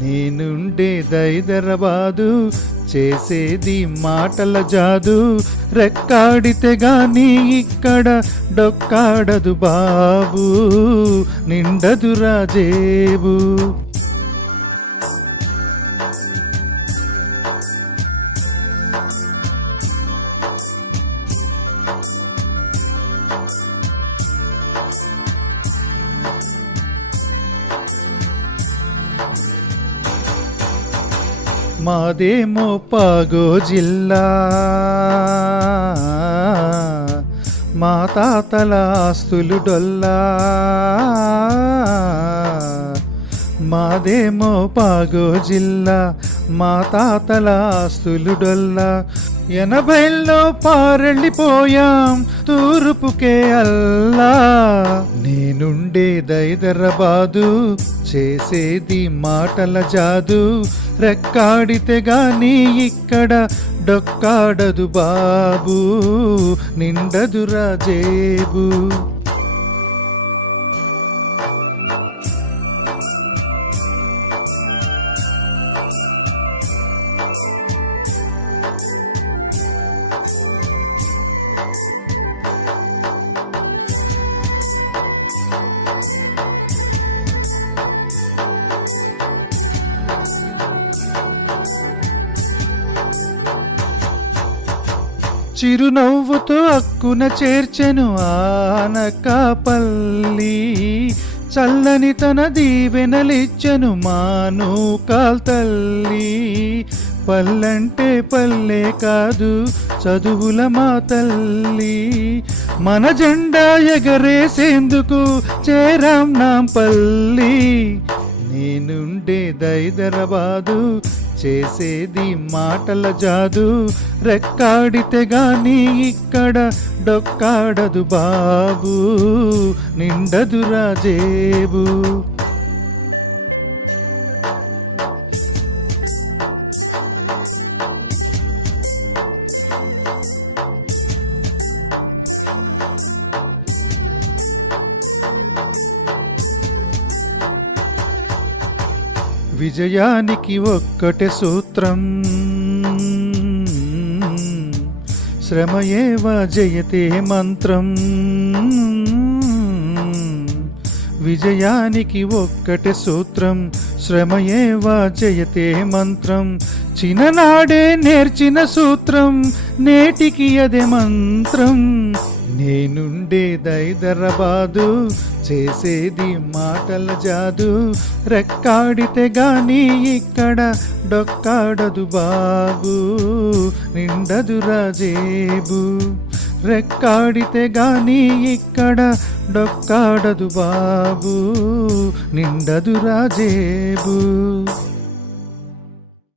నేనుండే దైదరాబాదు చేసేది మాటల జాదు. రెక్కాడితే గాని ఇక్కడ డొక్కాడదు బాబు నిండదు రాజేబు మాదేమో పాగో జిల్లా. మా తాతల ఆస్తులు డొల్లా. మాదేమో పాగో జిల్లా మా తాతల ఆస్తులు డొల్లా. ఎనభైలో పారెళ్ళిపోయాం. తూర్పుకే అల్లా. నేనుండే దైదరాబాదు చేసేది మాటల జాదు. రెక్కాడితే గాని ఇక్కడ డొక్కాడదు బాబు నిండదురా జేబు. చిరునవ్వుతో అక్కున చేర్చెను ఆనకాపల్లి. చల్లని తన దీవెనలిచ్చెను మాను కాల్ తల్లి. పల్లంటే పల్లె కాదు చదువుల మా తల్లి. మన జెండా ఎగరేసేందుకు చేరాం నాంపల్లి. నేనుండే దైదరాబాదు చేసేది మాటల జాదు. రెక్కాడితే గాని ఇక్కడ డొక్కాడదు బాబు నిండదు రాజేబు విజయానికి ఒక్కటే సూత్రం శ్రమయేవ జయతే మంత్రం విజయానికి ఒక్కటే సూత్రం శ్రమయేవ జయతే మంత్రం చిన్ననాడే నేర్చిన సూత్రం నేటికి అదే మంత్రం. నేనుండే దైదరాబాదు చేసేది మాటల జాదు. రెక్కాడితే గాని ఇక్కడ డొక్కాడదు బాబు నిండదు రాజేబు. రెక్కాడితే గాని ఇక్కడ డొక్కాడదు బాబు నిండదు రాజేబు.